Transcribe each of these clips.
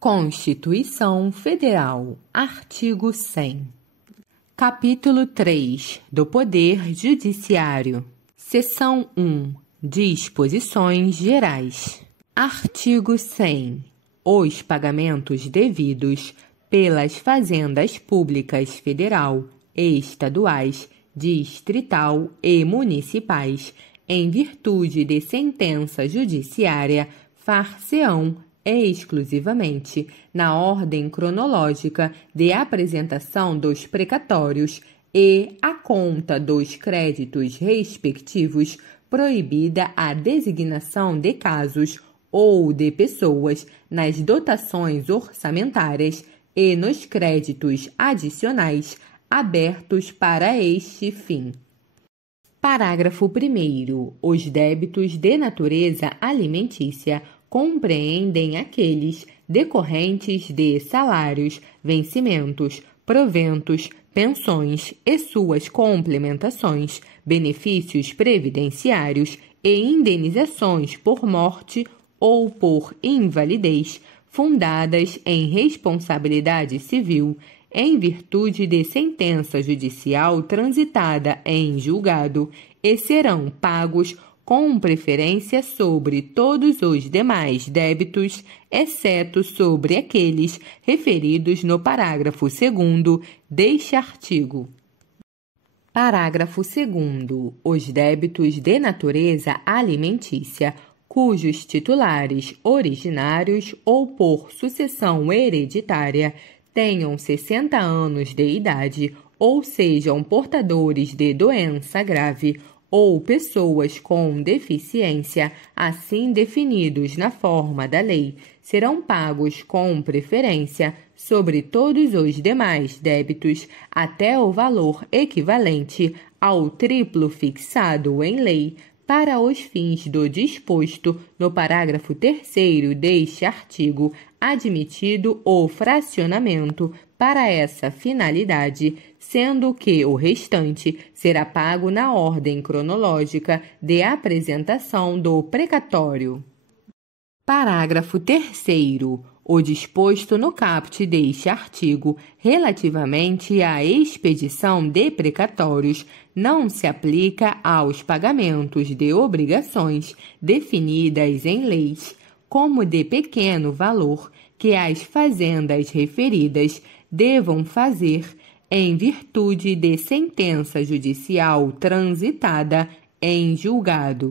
Constituição Federal, artigo 100. Capítulo 3 do Poder Judiciário. Seção 1. Disposições gerais. Artigo 100. Os pagamentos devidos pelas fazendas públicas federal, estaduais, distrital e municipais, em virtude de sentença judiciária, far-se-ão exclusivamente na ordem cronológica de apresentação dos precatórios e à conta dos créditos respectivos, proibida a designação de casos ou de pessoas nas dotações orçamentárias e nos créditos adicionais abertos para este fim. Parágrafo 1º. Os débitos de natureza alimentícia compreendem aqueles decorrentes de salários, vencimentos, proventos, pensões e suas complementações, benefícios previdenciários e indenizações por morte ou por invalidez, fundadas em responsabilidade civil, em virtude de sentença judicial transitada em julgado, e serão pagos com preferência sobre todos os demais débitos, exceto sobre aqueles referidos no parágrafo 2º deste artigo. Parágrafo 2º. Os débitos de natureza alimentícia, cujos titulares originários ou por sucessão hereditária tenham 60 anos de idade ou sejam portadores de doença grave ou pessoas com deficiência, assim definidos na forma da lei, serão pagos com preferência sobre todos os demais débitos até o valor equivalente ao triplo fixado em lei para os fins do disposto no parágrafo 3º deste artigo, admitido o fracionamento para essa finalidade, sendo que o restante será pago na ordem cronológica de apresentação do precatório. Parágrafo 3º. O disposto no caput deste artigo, relativamente à expedição de precatórios, não se aplica aos pagamentos de obrigações definidas em leis, como de pequeno valor, que as fazendas referidas devam fazer em virtude de sentença judicial transitada em julgado.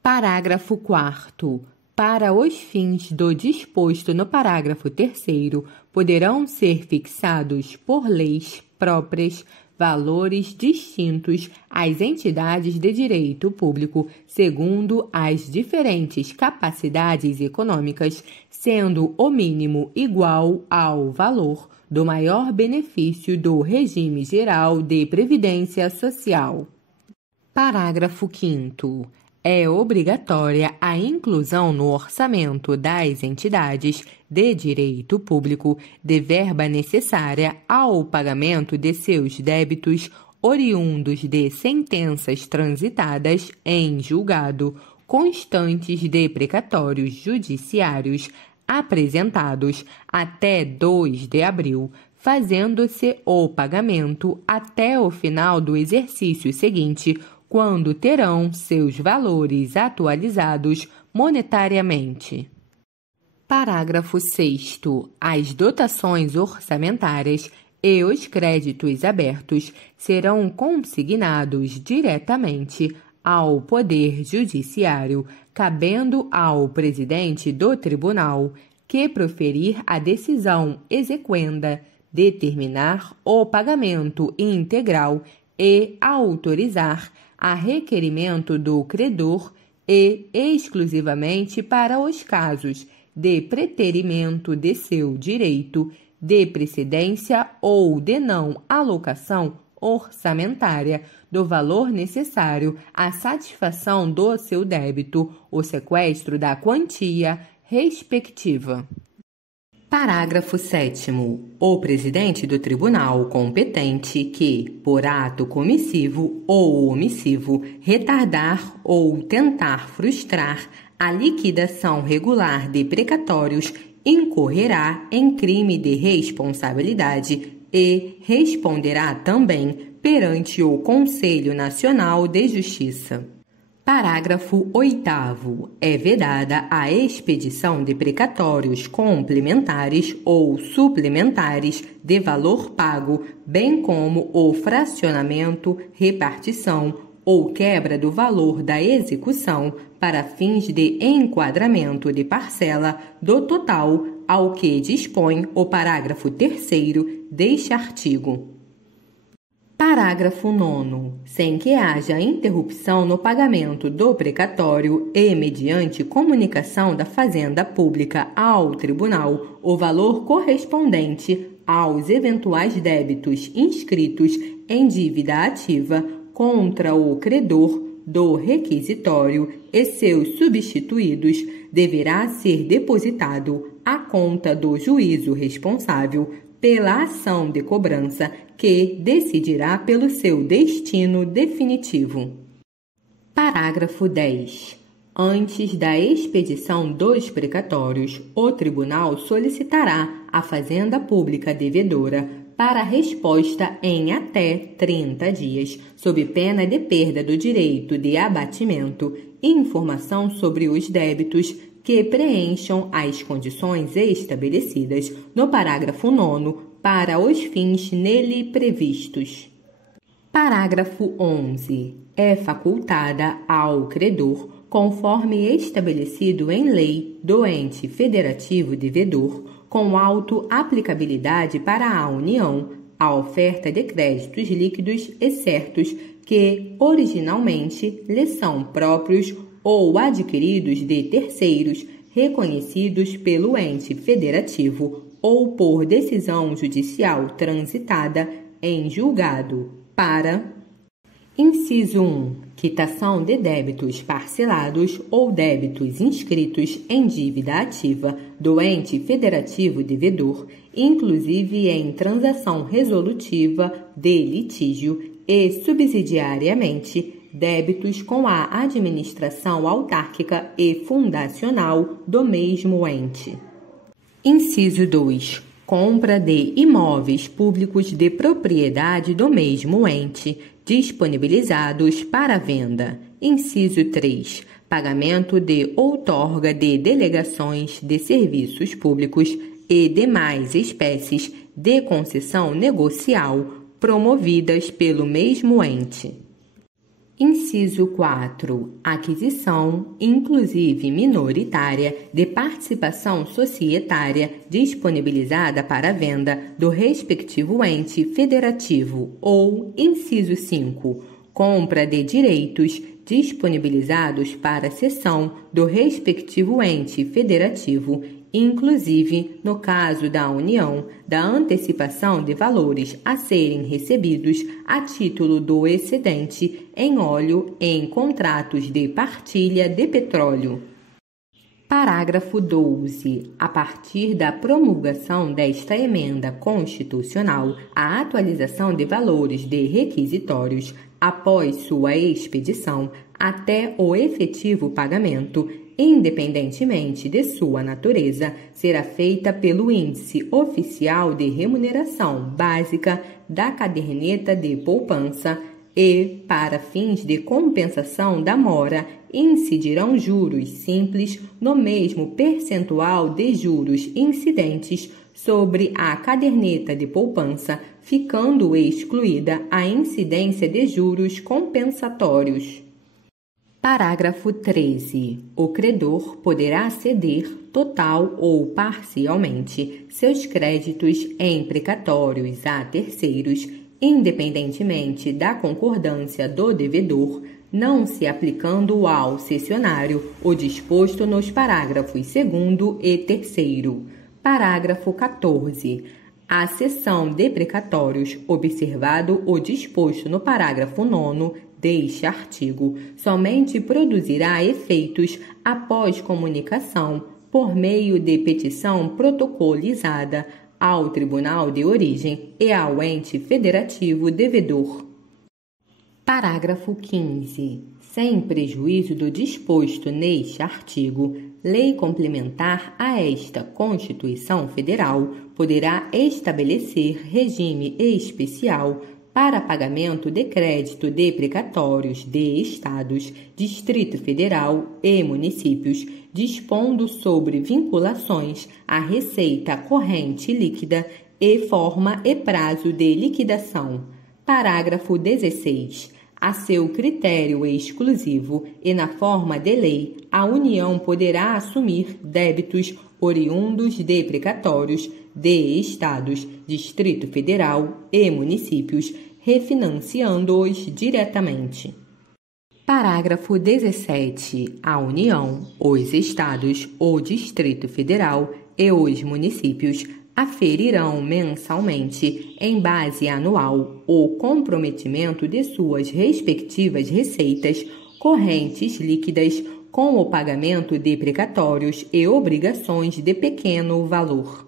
Parágrafo 4º. Para os fins do disposto no parágrafo 3º, poderão ser fixados por leis próprias valores distintos às entidades de direito público, segundo as diferentes capacidades econômicas, sendo o mínimo igual ao valor do maior benefício do regime geral de previdência social. Parágrafo 5º. É obrigatória a inclusão no orçamento das entidades de direito público de verba necessária ao pagamento de seus débitos oriundos de sentenças transitadas em julgado, constantes de precatórios judiciários apresentados até 2 de abril, fazendo-se o pagamento até o final do exercício seguinte, quando terão seus valores atualizados monetariamente. Parágrafo 6º. As dotações orçamentárias e os créditos abertos serão consignados diretamente ao Poder Judiciário, cabendo ao presidente do tribunal, que proferir a decisão exequenda, determinar o pagamento integral e autorizar a requerimento do credor e exclusivamente para os casos de preterimento de seu direito, de precedência ou de não alocação orçamentária do valor necessário à satisfação do seu débito, o sequestro da quantia respectiva. Parágrafo 7º. O presidente do tribunal competente que, por ato comissivo ou omissivo, retardar ou tentar frustrar a liquidação regular de precatórios incorrerá em crime de responsabilidade e responderá também perante o Conselho Nacional de Justiça. Parágrafo 8º. É vedada a expedição de precatórios complementares ou suplementares de valor pago, bem como o fracionamento, repartição ou quebra do valor da execução para fins de enquadramento de parcela do total ao que dispõe o parágrafo 3º deste artigo. Parágrafo 9º. Sem que haja interrupção no pagamento do precatório e mediante comunicação da Fazenda Pública ao Tribunal, o valor correspondente aos eventuais débitos inscritos em dívida ativa contra o credor do requisitório e seus substituídos deverá ser depositado à conta do juízo responsável pela ação de cobrança que decidirá pelo seu destino definitivo. Parágrafo 10. Antes da expedição dos precatórios, o tribunal solicitará à Fazenda Pública devedora para resposta em até 30 dias, sob pena de perda do direito de abatimento, informação sobre os débitos que preencham as condições estabelecidas no parágrafo 9º para os fins nele previstos. Parágrafo 11. É facultada ao credor, conforme estabelecido em lei do ente federativo devedor, com auto-aplicabilidade para a União, a oferta de créditos líquidos e certos que originalmente lhe são próprios ou adquiridos de terceiros reconhecidos pelo ente federativo ou por decisão judicial transitada em julgado para: inciso 1. Quitação de débitos parcelados ou débitos inscritos em dívida ativa do ente federativo devedor, inclusive em transação resolutiva de litígio e, subsidiariamente, débitos com a administração autárquica e fundacional do mesmo ente. Inciso 2. Compra de imóveis públicos de propriedade do mesmo ente, disponibilizados para venda. Inciso 3. Pagamento de outorga de delegações de serviços públicos e demais espécies de concessão negocial promovidas pelo mesmo ente. Inciso 4. Aquisição, inclusive minoritária, de participação societária disponibilizada para venda do respectivo ente federativo ou, inciso 5, compra de direitos disponibilizados para cessão do respectivo ente federativo, inclusive, no caso da União, da antecipação de valores a serem recebidos a título do excedente em óleo em contratos de partilha de petróleo. Parágrafo 12. A partir da promulgação desta emenda constitucional, a atualização de valores de requisitórios após sua expedição até o efetivo pagamento, independentemente de sua natureza, será feita pelo Índice Oficial de Remuneração Básica da Caderneta de Poupança e, para fins de compensação da mora, incidirão juros simples no mesmo percentual de juros incidentes sobre a caderneta de poupança, ficando excluída a incidência de juros compensatórios. Parágrafo 13. O credor poderá ceder, total ou parcialmente, seus créditos em precatórios a terceiros, independentemente da concordância do devedor, não se aplicando ao cessionário o disposto nos parágrafos 2º e 3º. Parágrafo 14. A cessão de precatórios, observado o disposto no parágrafo 9º deste artigo, somente produzirá efeitos após comunicação por meio de petição protocolizada ao Tribunal de Origem e ao ente federativo devedor. Parágrafo 15. Sem prejuízo do disposto neste artigo, lei complementar a esta Constituição Federal poderá estabelecer regime especial para pagamento de crédito de precatórios de Estados, Distrito Federal e municípios, dispondo sobre vinculações à receita corrente líquida e forma e prazo de liquidação. Parágrafo 16. A seu critério exclusivo e na forma de lei, a União poderá assumir débitos oriundos de precatórios de Estados, Distrito Federal e municípios, refinanciando-os diretamente. Parágrafo 17. A União, os Estados, o Distrito Federal e os municípios aferirão mensalmente, em base anual, o comprometimento de suas respectivas receitas correntes líquidas com o pagamento de precatórios e obrigações de pequeno valor.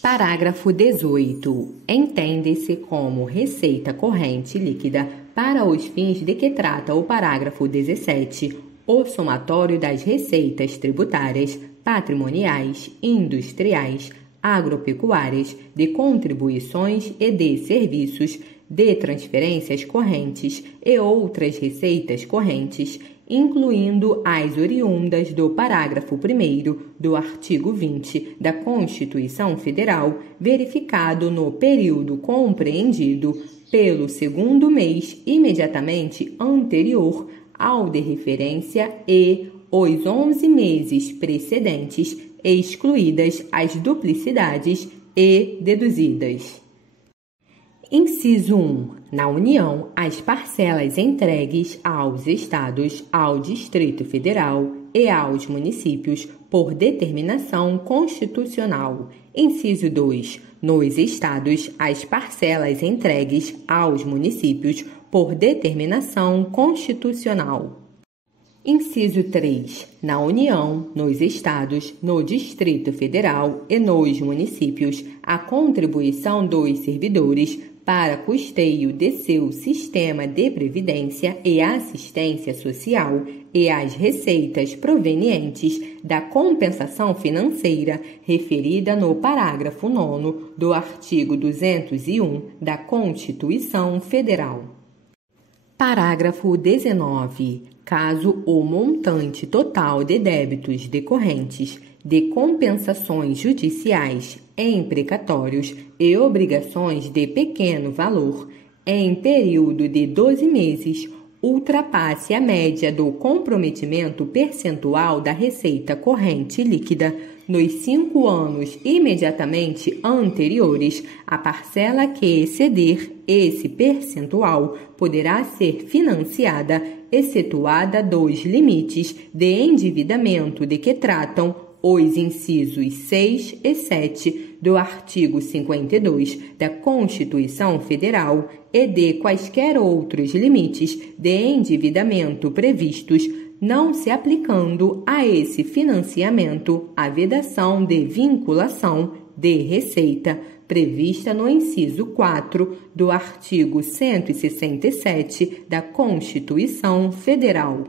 Parágrafo 18. Entende-se como receita corrente líquida, para os fins de que trata o parágrafo 17, o somatório das receitas tributárias, patrimoniais, industriais, agropecuárias, de contribuições e de serviços, de transferências correntes e outras receitas correntes, incluindo as oriundas do parágrafo 1º do artigo 20 da Constituição Federal, verificado no período compreendido pelo segundo mês imediatamente anterior ao de referência e os 11 meses precedentes, excluídas as duplicidades e deduzidas. Inciso 1. Na União, as parcelas entregues aos Estados, ao Distrito Federal e aos municípios por determinação constitucional. Inciso 2. Nos Estados, as parcelas entregues aos municípios por determinação constitucional. Inciso 3. Na União, nos Estados, no Distrito Federal e nos municípios, a contribuição dos servidores para custeio de seu sistema de previdência e assistência social e as receitas provenientes da compensação financeira referida no parágrafo 9º do artigo 201 da Constituição Federal. Parágrafo 19. Caso o montante total de débitos decorrentes de compensações judiciais em precatórios e obrigações de pequeno valor em período de 12 meses ultrapasse a média do comprometimento percentual da receita corrente líquida nos 5 anos imediatamente anteriores, a parcela que exceder esse percentual poderá ser financiada, excetuada dos limites de endividamento de que tratam os incisos 6 e 7 do artigo 52 da Constituição Federal e de quaisquer outros limites de endividamento previstos, não se aplicando a esse financiamento a vedação de vinculação de receita prevista no inciso 4 do artigo 167 da Constituição Federal.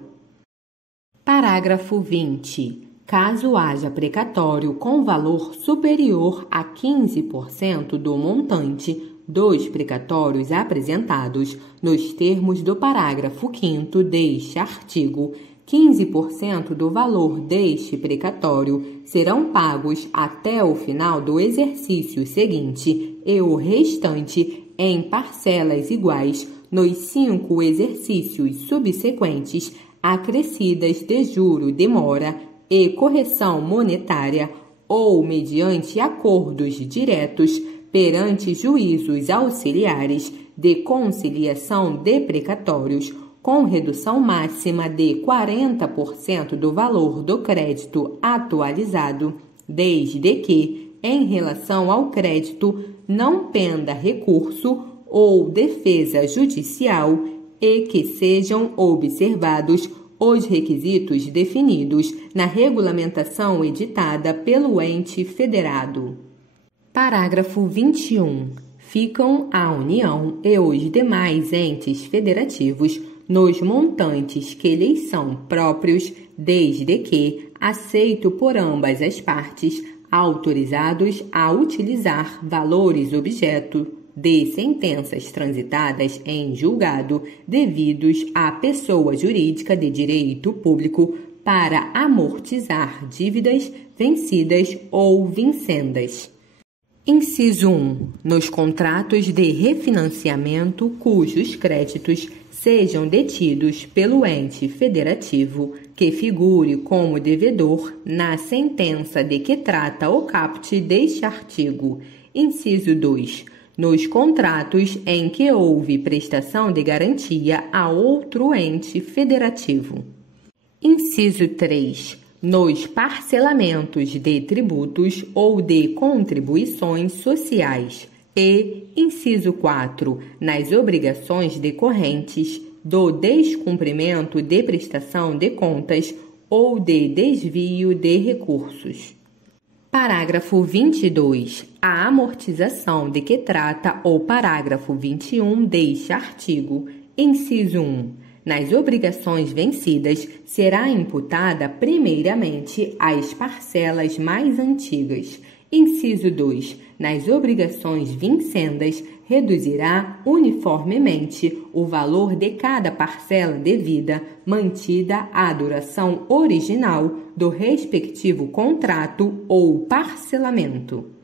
Parágrafo 20. Caso haja precatório com valor superior a 15% do montante dos precatórios apresentados nos termos do parágrafo 5º deste artigo, 15% do valor deste precatório serão pagos até o final do exercício seguinte e o restante em parcelas iguais nos 5 exercícios subsequentes, acrescidas de juro de mora e correção monetária ou mediante acordos diretos perante juízos auxiliares de conciliação de precatórios, com redução máxima de 40% do valor do crédito atualizado, desde que, em relação ao crédito, não penda recurso ou defesa judicial e que sejam observados os requisitos definidos na regulamentação editada pelo ente federado. Parágrafo 21. ficam a União e os demais entes federativos nos montantes que lhes são próprios, desde que, aceito por ambas as partes, autorizados a utilizar valores objeto de sentenças transitadas em julgado devidos à pessoa jurídica de direito público para amortizar dívidas vencidas ou vincendas. Inciso 1. Nos contratos de refinanciamento cujos créditos sejam detidos pelo ente federativo que figure como devedor na sentença de que trata o caput deste artigo. Inciso 2. Nos contratos em que houve prestação de garantia a outro ente federativo. Inciso 3. Nos parcelamentos de tributos ou de contribuições sociais. E, inciso 4, nas obrigações decorrentes do descumprimento de prestação de contas ou de desvio de recursos. Parágrafo 22. A amortização de que trata o parágrafo 21 deste artigo, inciso 1, nas obrigações vencidas, será imputada primeiramente às parcelas mais antigas. Inciso 2. Nas obrigações vincendas, reduzirá uniformemente o valor de cada parcela devida, mantida a duração original do respectivo contrato ou parcelamento.